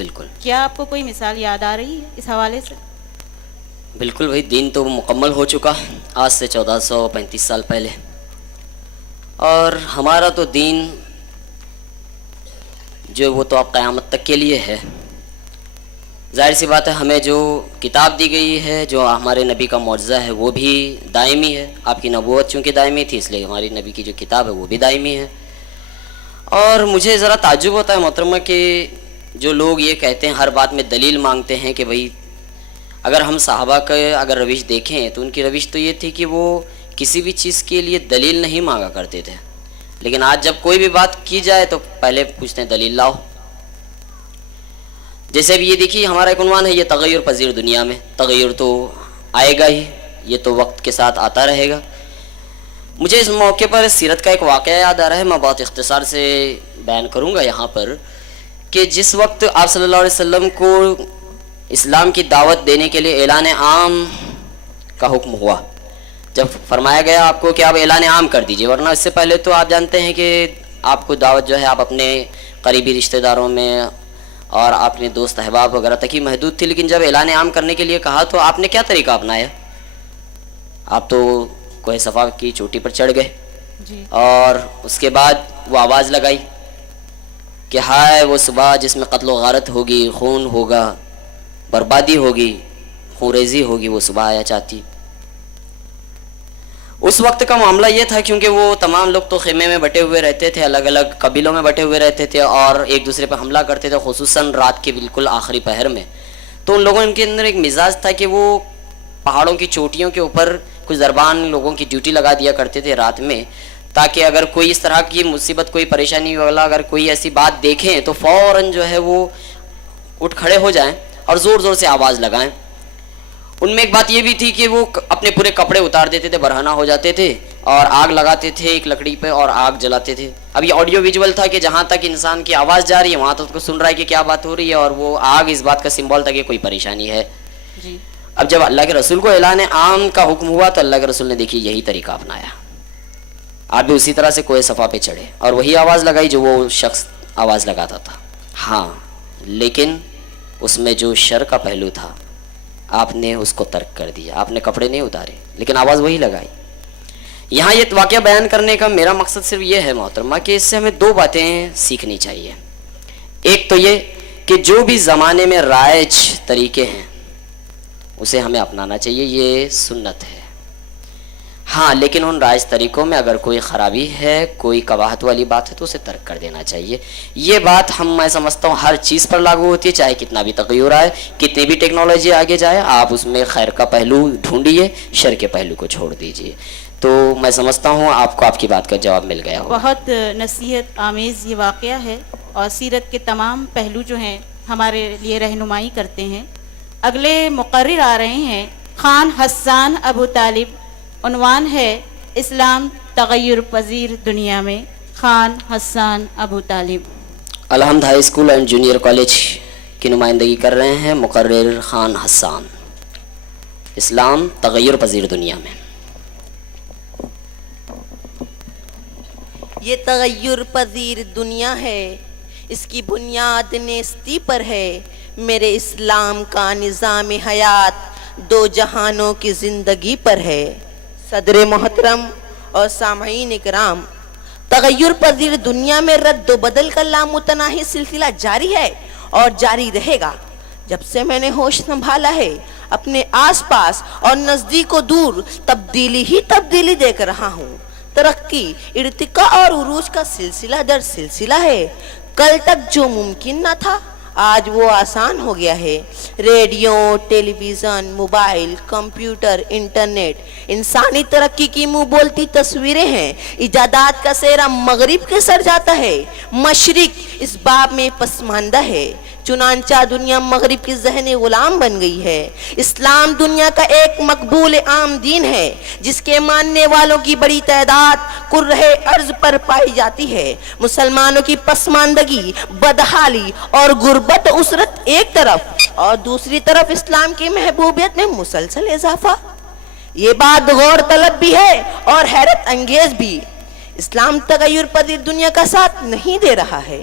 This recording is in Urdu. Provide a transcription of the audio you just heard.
بالکل. کیا آپ کو کوئی مثال یاد آ رہی ہے اس حوالے سے؟ بالکل بھائی، دین تو مکمل ہو چکا آج سے 1435 سال پہلے، اور ہمارا تو دین جو وہ تو اب قیامت تک کے لیے ہے. ظاہر سی بات ہے، ہمیں جو کتاب دی گئی ہے، جو ہمارے نبی کا معجزہ ہے، وہ بھی دائمی ہے. آپ کی نبوت چونکہ دائمی تھی، اس لیے ہماری نبی کی جو کتاب ہے وہ بھی دائمی ہے. اور مجھے ذرا تعجب ہوتا ہے محترمہ کہ جو لوگ یہ کہتے ہیں، ہر بات میں دلیل مانگتے ہیں کہ بھئی اگر ہم صحابہ کا اگر روش دیکھیں تو ان کی روش تو یہ تھی کہ وہ کسی بھی چیز کے لیے دلیل نہیں مانگا کرتے تھے. لیکن آج جب کوئی بھی بات کی جائے تو پہلے پوچھتے ہیں دلیل لاؤ. جیسے اب یہ دیکھیے، ہمارا ایک عنوان ہے یہ تغیر پذیر دنیا میں. تغیر تو آئے گا ہی، یہ تو وقت کے ساتھ آتا رہے گا. مجھے اس موقع پر سیرت کا ایک واقعہ یاد آ رہا ہے، میں بہت اختصار سے بیان کروں گا یہاں پر، کہ جس وقت آپ صلی اللہ علیہ وسلم کو اسلام کی دعوت دینے کے لیے اعلان عام کا حکم ہوا، جب فرمایا گیا آپ کو کہ آپ اعلان عام کر دیجئے، ورنہ اس سے پہلے تو آپ جانتے ہیں کہ آپ کو دعوت جو ہے آپ اپنے قریبی رشتہ داروں میں اور اپنے دوست احباب وغیرہ تک ہی محدود تھی. لیکن جب اعلان عام کرنے کے لیے کہا تو آپ نے کیا طریقہ اپنایا؟ آپ تو کوہ صفا کی چوٹی پر چڑھ گئے جی. اور اس کے بعد وہ آواز لگائی کہ ہائے وہ صبح جس میں قتل و غارت ہوگی، خون ہوگا، بربادی ہوگی، خونریزی ہوگی، وہ صبح آیا چاہتی. اس وقت کا معاملہ یہ تھا، کیونکہ وہ تمام لوگ تو خیمے میں بٹے ہوئے رہتے تھے، الگ الگ قبیلوں میں بٹے ہوئے رہتے تھے اور ایک دوسرے پہ حملہ کرتے تھے، خصوصاً رات کے بالکل آخری پہر میں. تو ان لوگوں کے اندر ایک مزاج تھا کہ وہ پہاڑوں کی چوٹیوں کے اوپر کچھ دربان لوگوں کی ڈیوٹی لگا دیا کرتے تھے رات میں، تاکہ اگر کوئی اس طرح کی مصیبت، کوئی پریشانی والا اگر کوئی ایسی بات دیکھیں تو فوراً جو ہے وہ اٹھ کھڑے ہو جائیں اور زور زور سے آواز لگائیں. ان میں ایک بات یہ بھی تھی کہ وہ اپنے پورے کپڑے اتار دیتے تھے، برہنہ ہو جاتے تھے اور آگ لگاتے تھے ایک لکڑی پہ اور آگ جلاتے تھے. اب یہ آڈیو ویژول تھا کہ جہاں تک انسان کی آواز جا رہی ہے وہاں تک اس کو سن رہا ہے کہ کیا بات ہو رہی ہے، اور وہ آگ اس بات کا سمبول تھا کہ کوئی پریشانی ہے. جی. اب جب اللہ کے رسول کو اعلان عام کا حکم ہوا تو اللہ کے رسول نے دیکھی یہی طریقہ اپنایا. آپ بھی اسی طرح سے کوہ صفا پہ چڑھے اور وہی آواز لگائی جو وہ شخص آواز لگاتا تھا. ہاں، لیکن اس میں جو شر کا پہلو تھا آپ نے اس کو ترک کر دیا. آپ نے کپڑے نہیں اتارے لیکن آواز وہی لگائی. یہاں یہ واقعہ بیان کرنے کا میرا مقصد صرف یہ ہے محترمہ کہ اس سے ہمیں دو باتیں سیکھنی چاہیے. ایک تو یہ کہ جو بھی زمانے میں رائج طریقے ہیں اسے ہمیں اپنانا چاہیے، یہ سنت ہے. ہاں، لیکن ان رائج طریقوں میں اگر کوئی خرابی ہے، کوئی قباحت والی بات ہے تو اسے ترک کر دینا چاہیے. یہ بات میں سمجھتا ہوں ہر چیز پر لاگو ہوتی ہے، چاہے کتنا بھی تغیر آئے، کتنی بھی ٹیکنالوجی آگے جائے، آپ اس میں خیر کا پہلو ڈھونڈیے، شر کے پہلو کو چھوڑ دیجیے. تو میں سمجھتا ہوں آپ کو آپ کی بات کا جواب مل گیا ہوگا. بہت نصیحت آمیز یہ واقعہ ہے اور سیرت کے تمام پہلو جو ہیں ہمارے لیے رہنمائی کرتے ہیں. اگلے مقرر آ رہے ہیں خان حسان ابو طالب. عنوان ہے اسلام تغیر پذیر دنیا میں. خان حسان ابو طالب. الحمد high school and junior college کی نمائندگی کر رہے ہیں مقرر خان حسان. اسلام تغیر پذیر دنیا میں. یہ تغیر پذیر دنیا ہے، اس کی بنیاد نیستی پر ہے. میرے اسلام کا نظام حیات دو جہانوں کی زندگی پر ہے. صدر محترم اور سامعین اکرام، تغیر پذیر دنیا میں رد و بدل کا لامتناہی سلسلہ جاری ہے اور جاری رہے گا. جب سے میں نے ہوش سنبھالا ہے اپنے آس پاس اور نزدیک و دور تبدیلی ہی تبدیلی دیکھ رہا ہوں. ترقی، ارتقاء اور عروج کا سلسلہ در سلسلہ ہے. کل تک جو ممکن نہ تھا آج وہ آسان ہو گیا ہے. ریڈیو، ٹیلی ویژن، موبائل، کمپیوٹر، انٹرنیٹ انسانی ترقی کی منہ بولتی تصویریں ہیں. ایجادات کا سہرا مغرب کے سر جاتا ہے، مشرق اس باب میں پسماندہ ہے. چنانچہ دنیا مغرب کی ذہنی غلام بن گئی ہے. اسلام دنیا کا ایک مقبول عام دین ہے جس کے ماننے والوں کی بڑی تعداد کرۂ ارض پر پائی جاتی ہے. مسلمانوں کی پسماندگی، بدحالی اور غربت اسرت ایک طرف اور دوسری طرف اسلام کی محبوبیت میں مسلسل اضافہ. یہ بات غور طلب بھی ہے اور حیرت انگیز بھی. اسلام تغیر پذیر دنیا کا ساتھ نہیں دے رہا ہے